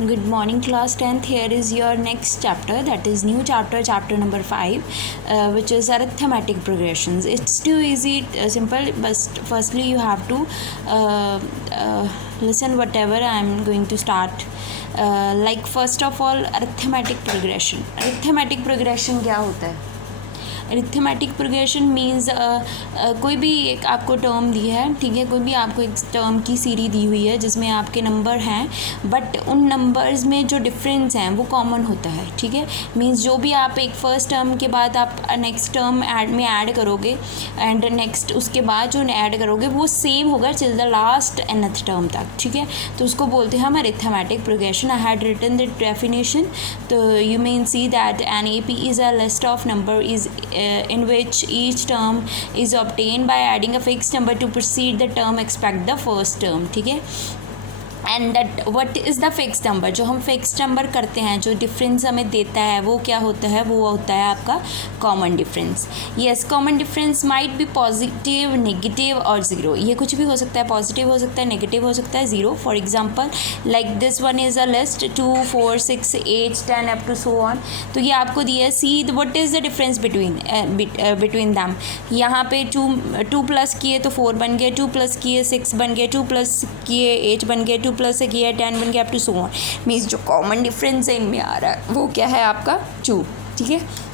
Good morning, class 10th. Here is your next chapter, that is new chapter, chapter number 5, which is arithmetic progressions. It's too easy, simple, but firstly you have to listen whatever I am going to start. Like first of all, arithmetic progression. Arithmetic progression क्या होता है? Arithmetic progression means कोई भी एक आपको term दी है, ठीक है, कोई भी आपको एक टर्म की सीरी दी हुई है जिसमें आपके नंबर हैं, बट उन नंबर्स में जो डिफरेंस हैं वो कॉमन होता है, ठीक है। मीन्स जो भी आप एक फ़र्स्ट टर्म के बाद आप नेक्स्ट टर्म में ऐड करोगे एंड नेक्स्ट उसके बाद जो ऐड करोगे वो सेम होगा till the last nth term तक, ठीक है। तो उसको बोलते हैं हम arithmetic progression. I had written the definition, तो you main see that an AP is a list of number is in which each term is obtained by adding a fixed number to precede the term expect the first term, ठीक है। And that what is the fix number, जो हम fix number करते हैं, जो difference हमें देता है वो क्या होता है, वो होता है आपका common difference. Yes, common difference might be positive, negative और ज़ीरो। ये कुछ भी हो सकता है, पॉजिटिव हो सकता है, नेगेटिव हो सकता है, zero. For example like this one is a list 2 4 6 8 10 up to so on. तो ये आपको दिया है, see what is the difference between them. यहाँ पे 2 प्लस किए तो 4 बन गए, 2 प्लस किए 6 बन गए, 2 प्लस किए 8 बन गए, 2 प्लस से किया 10 बन गया up to so on. Means जो कॉमन डिफरेंस है इनमें आ रहा है वो क्या है आपका 2, ठीक है।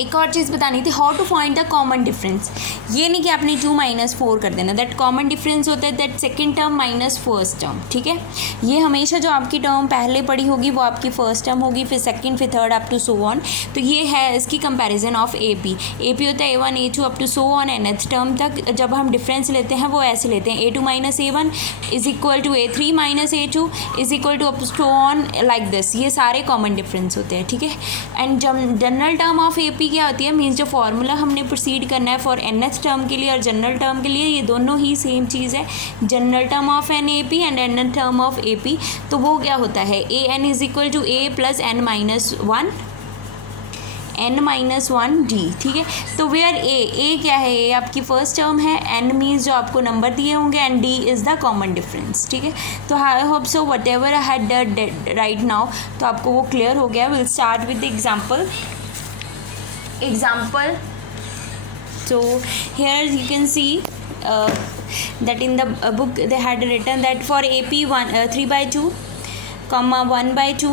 एक और चीज़ बतानी थी, how to find the common difference. ये नहीं कि आपने 2 - 4 कर देना, दैट कॉमन डिफरेंस होता है that second term minus first term, ठीक है। ये हमेशा जो आपकी टर्म पहले पड़ी होगी वो आपकी फर्स्ट टर्म होगी, फिर सेकंड, फिर third up to so on. तो ये है इसकी कंपैरिजन ऑफ AP होता है A1 A2 up to so on nth term तक। जब हम डिफरेंस लेते हैं वो ऐसे लेते हैं, A2 - A1 is equal to A3 - A2 is equal to up to so on, like this. ये सारे कॉमन डिफरेंस होते हैं, ठीक है। And general term of AP क्या होती है, मीन्स जो फॉर्मूला हमने प्रोसीड करना है फॉर nth टर्म के लिए और जनरल टर्म के लिए, ये दोनों ही सेम चीज़ है। General term of an AP and nth term of AP, तो वो क्या होता है, AN is equal to A plus N minus one D, ठीक है। तो वेयर A क्या है, A आपकी फर्स्ट टर्म है, N मीन्स जो आपको नंबर दिए होंगे and D is the common difference, ठीक है। तो I hope so what ever I had done right now, तो आपको वो क्लियर हो गया। Will start with the example. So here you can see that in the book they had written that for AP 3/2 comma 1/2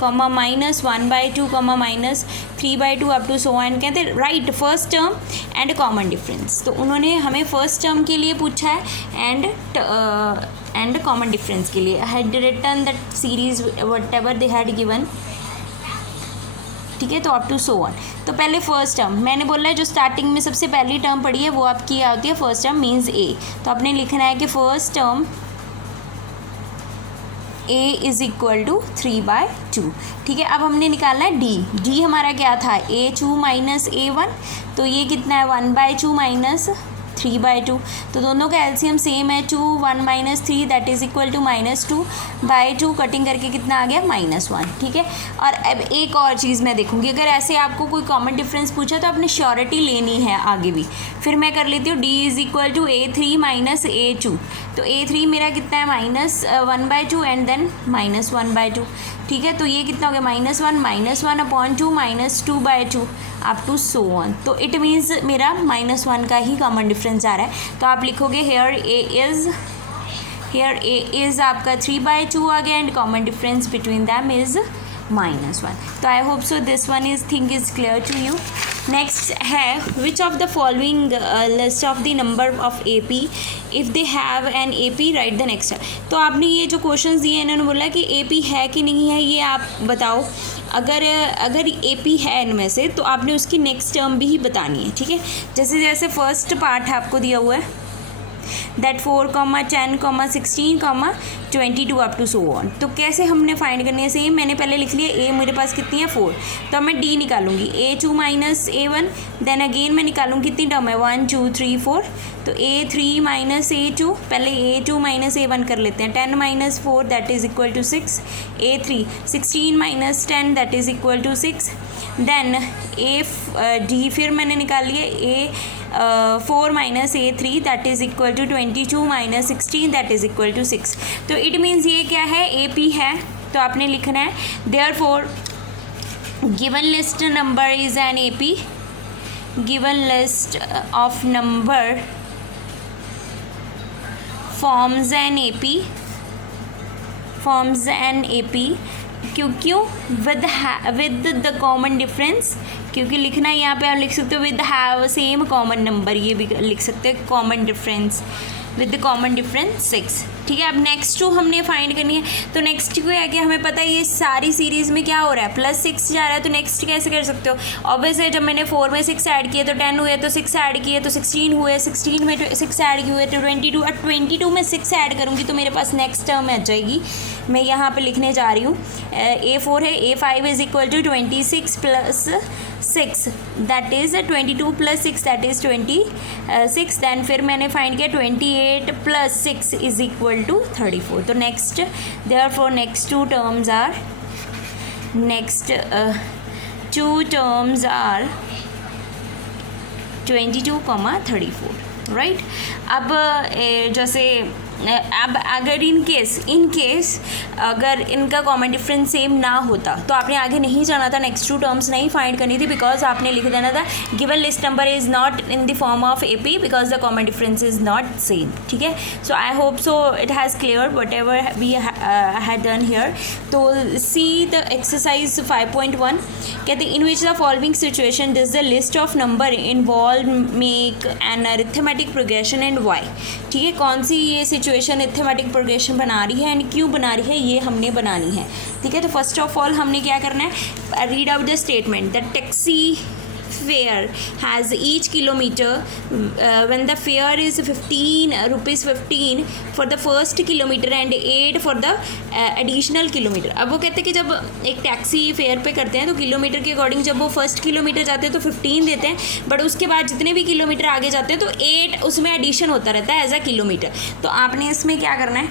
comma minus 1/2 comma minus 3/2 up to so on. कहते हैं write first term and common difference. तो उन्होंने हमें first term के लिए पूछा है and common difference के लिए। I had written that series whatever they had given, ठीक है। तो अप टू सो ऑन। तो पहले फर्स्ट टर्म मैंने बोला है, जो स्टार्टिंग में सबसे पहली टर्म पड़ी है वो आपकी क्या होती है, फर्स्ट टर्म मीन्स A। तो आपने लिखना है कि first term A is equal to 3/2, ठीक है। अब हमने निकालना है D हमारा क्या था, A2 - A1, तो ये कितना है 1/2 माइनस 3/2। तो दोनों का एलसीएम सेम है, 2 1 - 3 that is equal to -2/2, cutting करके कितना आ गया -1, ठीक है। और अब एक और चीज़ मैं देखूंगी, अगर ऐसे आपको कोई कॉमन डिफरेंस पूछा तो आपने श्योरिटी लेनी है आगे भी। फिर मैं कर लेती हूँ D is equal to A3 - A2। तो A3 मेरा कितना है -1/2 एंड देन -1/2, ठीक है। तो ये कितना हो गया -1 upon 2 -2/2 up to so on. तो इट मीन्स मेरा -1 का ही कॉमन डिफरेंस आ रहा है। तो आप लिखोगे हेयर A इज़ आपका 3/2 आ गया and common difference between them is -1। तो I hope so this one is thing is clear to you. Next है which of the following list of the number of AP if they have an AP right the next. तो आपने ये जो questions दिए इन्होंने बोला कि AP है कि नहीं है, ये आप बताओ। अगर AP है इनमें से तो आपने उसकी नेक्स्ट टर्म भी ही बतानी है, ठीक है। जैसे जैसे फर्स्ट पार्ट है आपको दिया हुआ है that 4 10 16 22 up to so on. तो कैसे हमने फाइंड करनी है, सेम मैंने पहले लिख लिया A मेरे पास कितनी है 4, तो मैं D निकालूंगी A2 - A1, then again मैं निकालूंगी कितनी टर्म है 1 2 3 4। तो A3 - A2, पहले A2 - A1 कर लेते हैं, 10 - 4 that is equal to 6, A3 16 - 10 that is equal to 6, then D फिर मैंने निकाल लिया 4 minus A3 that is equal to 22 minus 16 that is equal to 6। तो इट मीन्स ये क्या है, AP है, तो आपने लिखना है therefore given list number is an AP, given list of number forms an AP क्यों with the common difference, क्योंकि लिखना यहाँ पे आप लिख सकते हो with have same common number, ये भी लिख सकते हैं common difference, with the common difference 6। ठीक है, अब नेक्स्ट 2 हमने फाइंड करनी है। तो नेक्स्ट क्या है कि हमें पता है ये सारी सीरीज़ में क्या हो रहा है, +6 जा रहा है, तो नेक्स्ट कैसे कर सकते हो, ऑब्वियस है जब मैंने 4 में 6 ऐड किए तो 10 हुए, तो 6 ऐड किए तो 16 हुए, 16 में 6 ऐड किए तो 22, और 22 में 6 ऐड करूँगी तो मेरे पास नेक्स्ट टर्म आ जाएगी। मैं यहाँ पे लिखने जा रही हूँ A4 है, A5 is equal to 26 plus 6 that is 22 plus 6 that is 26। Then फिर मैंने फाइंड किया 28 प्लस 6 इज़ इक्वल टू 34। तो next therefore next two terms are 22, 34, right. अब जैसे अब अगर इन केस अगर इनका कॉमन डिफरेंस सेम ना होता तो आपने आगे नहीं जाना था, नेक्स्ट 2 टर्म्स नहीं फाइंड करनी थी, बिकॉज आपने लिख देना था given list number is not in the form of AP because the common difference is not same. ठीक है, so I hope so it has clear whatever we had done here. तो see the exercise 5.1 कहते in which the following situation this the list of number involve make an arithmetic progression and why. ठीक है, कौन सी ये situation arithmetic progression बना रही है and क्यों बना रही है, ये हमने बनानी है। ठीक है, तो फर्स्ट ऑफ ऑल हमने क्या करना है, read out the statement that taxi fare has each kilometer when the fare is 15 rupees 15 for the first kilometer and 8 for the additional kilometer। अब वो कहते हैं कि जब एक टैक्सी फेयर पे करते हैं तो किलोमीटर के अकॉर्डिंग जब वो फर्स्ट किलोमीटर जाते हैं तो 15 देते हैं, बट उसके बाद जितने भी किलोमीटर आगे जाते हैं तो 8 उसमें एडिशन होता रहता है एज अ किलोमीटर। तो आपने इसमें क्या करना है,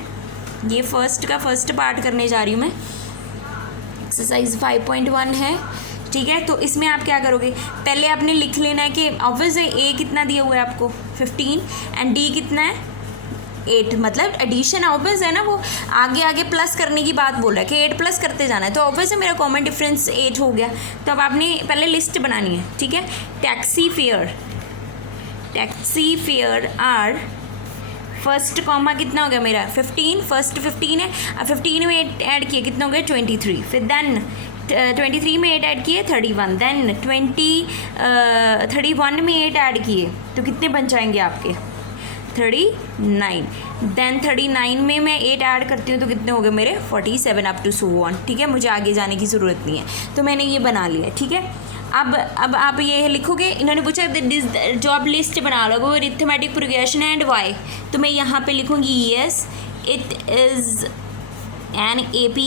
ये फर्स्ट पार्ट करने जा रही हूँ मैं, एक्सरसाइज 5.1 है। ठीक है, तो इसमें आप क्या करोगे, पहले आपने लिख लेना है कि ऑब्वियस है A कितना दिया हुआ है आपको 15 एंड D कितना है 8, मतलब एडिशन ऑब्वियस है ना, वो आगे प्लस करने की बात बोल रहा है कि 8 प्लस करते जाना है, तो ऑब्वियस है मेरा कॉमन डिफरेंस 8 हो गया। तो अब आपने पहले लिस्ट बनानी है। ठीक है, taxi fare are first comma कितना हो गया मेरा 15, फर्स्ट 15 है, अब 15 में 8 ऐड किए कितना हो गया 23, फिर देन 23 में 8 ऐड किए 31, देन 31 में 8 ऐड किए तो कितने बन जाएंगे आपके 39, देन 39 में मैं 8 ऐड करती हूँ तो कितने हो गए मेरे 47 अप टू सो ऑन। ठीक है, मुझे आगे जाने की ज़रूरत नहीं है, तो मैंने ये बना लिया। ठीक है, अब आप ये लिखोगे, इन्होंने पूछा जॉब लिस्ट बना लो अरिथमेटिक प्रोग्रेशन एंड वाई, तो मैं यहाँ पे लिखूँगी yes it is an AP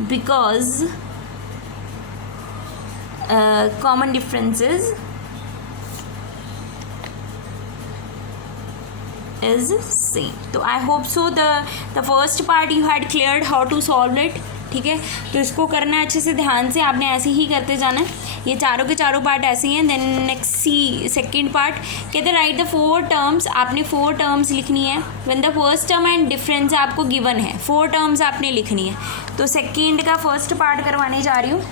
because common differences is same। तो I hope so the first part you had cleared how to solve it। ठीक है, तो इसको करना है अच्छे से ध्यान से, आपने ऐसे ही करते जाना है, ये चारों के चारों पार्ट ऐसे ही हैं। देन नेक्स्ट सेकंड पार्ट कहते हैं राइट द 4 टर्म्स, आपने 4 टर्म्स लिखनी है when the first term and difference आपको गिवन है, 4 टर्म्स आपने लिखनी है। तो सेकंड का फर्स्ट पार्ट करवाने जा रही हूँ।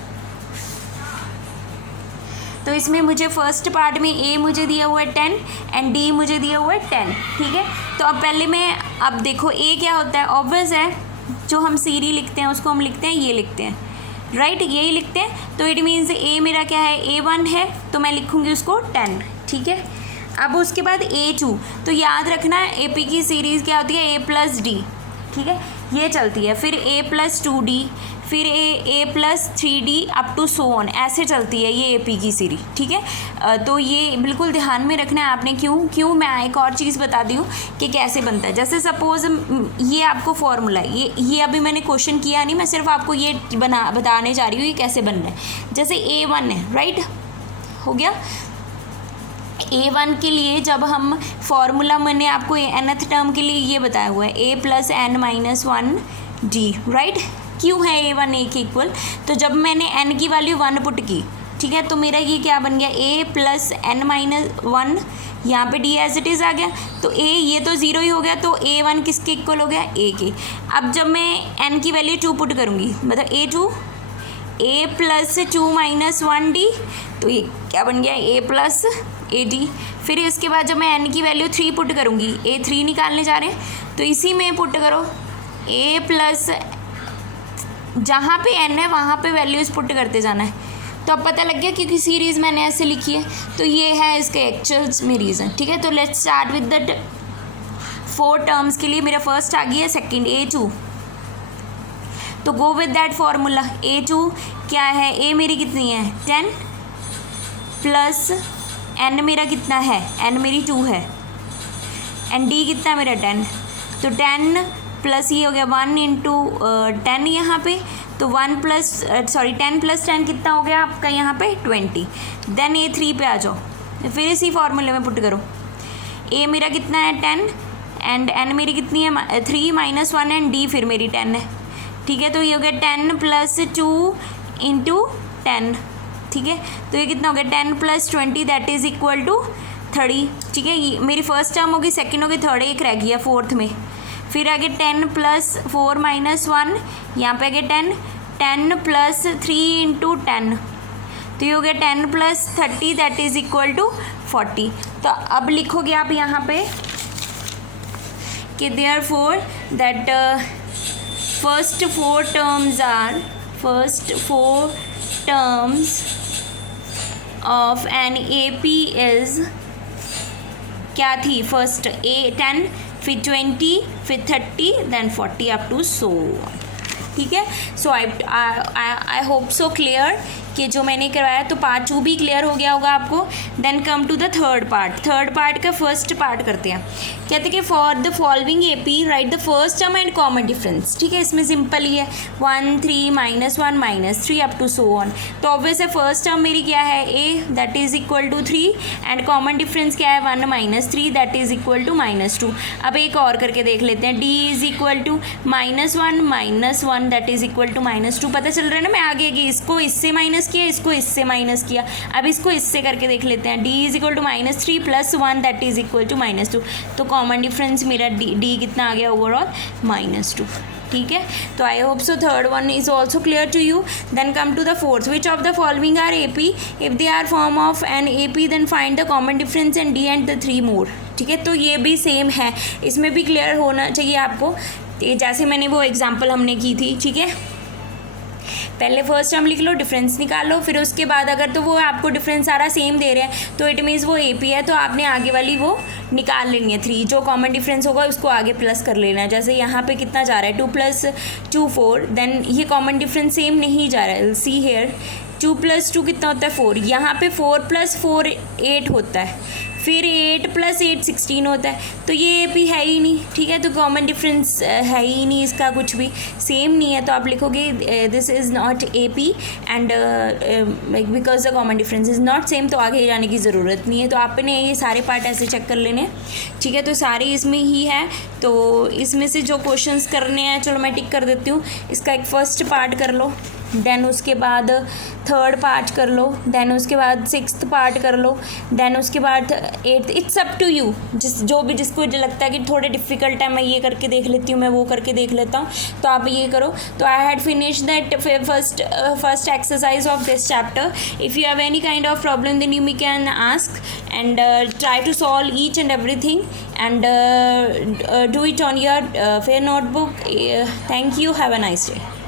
तो इसमें मुझे फर्स्ट पार्ट में A मुझे दिया हुआ है 10 एंड D मुझे दिया हुआ है 10। ठीक है, तो अब पहले मैं अब देखो A क्या होता है, ऑब्वियस है जो हम सीरी लिखते हैं उसको हम लिखते हैं, ये लिखते हैं, राइट, यही लिखते हैं। तो इट मीन्स A मेरा क्या है A1 है, तो मैं लिखूँगी उसको 10। ठीक है, अब उसके बाद A2, तो याद रखना AP की सीरीज़ क्या होती है A+D। ठीक है, ये चलती है, फिर A+2D, फिर A+3D up to so on, ऐसे चलती है ये AP की सीरीज। ठीक है, तो ये बिल्कुल ध्यान में रखना है आपने। क्यों मैं एक और चीज़ बता दी हूँ कि कैसे बनता है। जैसे सपोज ये आपको फॉर्मूला है, ये अभी मैंने क्वेश्चन किया नहीं, मैं सिर्फ आपको ये बताने जा रही हूँ ये कैसे बन रहा है। जैसे A1 है, राइट, हो गया। A1 के लिए जब हम फॉर्मूला, मैंने आपको nth टर्म के लिए ये बताया हुआ है A+n-1D, राइट। क्यों है A1 A के इक्वल, तो जब मैंने n की वैल्यू 1 पुट की, ठीक है। तो मेरा ये क्या बन गया, a प्लस n माइनस 1, यहाँ पे d एज इट इज़ आ गया, तो a ये तो ज़ीरो ही हो गया, तो a1 किसके इक्वल हो गया, a के। अब जब मैं n की वैल्यू 2 पुट करूँगी, मतलब a2 a plus 2 minus 1d, तो ये क्या बन गया, a प्लस ad। फिर इसके बाद जब मैं n की वैल्यू 3 पुट करूँगी, a3 निकालने जा रहे हैं, तो इसी में पुट करो a प्लस, जहाँ पे n है वहाँ पे वैल्यूज़ पुट करते जाना है। तो अब पता लग गया क्योंकि सीरीज़ मैंने ऐसे लिखी है, तो ये है इसके एक्चुअल्स में रीज़न, ठीक है। तो let's start with the 4 terms के लिए मेरा फर्स्ट आ गया सेकंड a2, तो go with that formula. a2 क्या है, a मेरी कितनी है 10 प्लस n मेरा कितना है, n मेरी 2 है, एंड d कितना मेरा 10, तो 10 प्लस ये हो गया 1 इंटू 10 यहाँ पे, तो 1 प्लस 10 प्लस 10 कितना हो गया आपका यहाँ पे 20। देन a3 पे आ जाओ, फिर इसी फार्मूले में पुट करो, a मेरा कितना है 10 एंड n मेरी कितनी है 3 माइनस 1 एंड d फिर मेरी 10 है, ठीक है। तो ये हो गया 10 प्लस 2 इंटू 10, ठीक है। तो ये कितना हो गया 10 plus 20 that is equal to 30, ठीक है। ये मेरी फर्स्ट टर्म होगी, सेकंड होगी, थर्ड एक रह गया फोर्थ में। फिर आगे 10 प्लस 4 माइनस 1, यहाँ पे आगे 10 प्लस 3 इंटू 10, तो ये हो गया 10 plus 30 that is equal to 40। तो अब लिखोगे आप यहाँ पे कि therefore that first 4 terms of an AP is क्या थी, फर्स्ट a 10, फिर 20, फिर 30, then 40 up to so on, ठीक है। So I hope so clear कि जो मैंने करवाया, तो पार्ट 2 भी क्लियर हो गया होगा आपको। Then come to the third part का फर्स्ट पार्ट करते हैं। कहते हैं कि for the following AP right the first term and common difference, ठीक है। इसमें सिंपल ही है 1 3 -1 -3 अप टू सो ऑन। तो ऑब्वियस है फर्स्ट टर्म मेरी क्या है a that is equal to 3 and common difference क्या है 1 -3 दैट इज़ इक्वल टू -2। अब एक और करके देख लेते हैं, d is equal to -1 -1 that is equal to -2। पता चल रहा है ना, मैं आगे इसको इससे माइनस किया, इसको इससे माइनस किया, अब इसको इससे करके देख लेते हैं। d is equal to -3 plus 1 that is equal to -2, तो कॉमन डिफरेंस मेरा d कितना आ गया ओवरऑल -2, ठीक है। तो I hope so third one is also clear to you. Then come to the fourth, which of the following are AP, if they are form of an AP then find the common difference and d and the 3 more, ठीक है। तो ये भी same है, इसमें भी clear होना चाहिए आपको, जैसे मैंने वो एग्जाम्पल हमने की थी, ठीक है। पहले फर्स्ट टर्म लिख लो, डिफरेंस निकालो, फिर उसके बाद अगर तो वो आपको डिफरेंस सारा सेम दे रहे हैं तो इट मीन्स वो AP है, तो आपने आगे वाली वो निकाल लेनी है 3, जो कॉमन डिफरेंस होगा उसको आगे प्लस कर लेना है। जैसे यहाँ पे कितना जा रहा है 2 + 2 4, देन ये कॉमन डिफरेंस सेम नहीं जा रहा है, सी हेयर 2 + 2 कितना होता है 4, यहाँ पे 4 + 4 8 होता है, फिर 8 + 8 16 होता है, तो ये AP है ही नहीं, ठीक है। तो कॉमन डिफरेंस है ही नहीं, इसका कुछ भी सेम नहीं है, तो आप लिखोगे this is not AP and because the common difference is not same, तो आगे जाने की ज़रूरत नहीं है। तो आपने ये सारे पार्ट ऐसे चेक कर लेने, ठीक है। तो सारे इसमें ही है, तो इसमें से जो क्वेश्चंस करने हैं चलो मैं टिक कर देती हूँ। इसका एक फर्स्ट पार्ट कर लो, देन उसके बाद थर्ड पार्ट कर लो, देन उसके बाद 6th पार्ट कर लो, देन उसके बाद 8th। It's up to you, जिसको लगता है कि थोड़े डिफ़िकल्ट है, मैं ये करके देख लेती हूँ, मैं वो करके देख लेता हूँ, तो आप ये करो। तो I had finish that first exercise of this chapter. If you have any kind of problem then you can ask and try to solve each and everything and do it on your fair notebook. Thank you, have a nice day.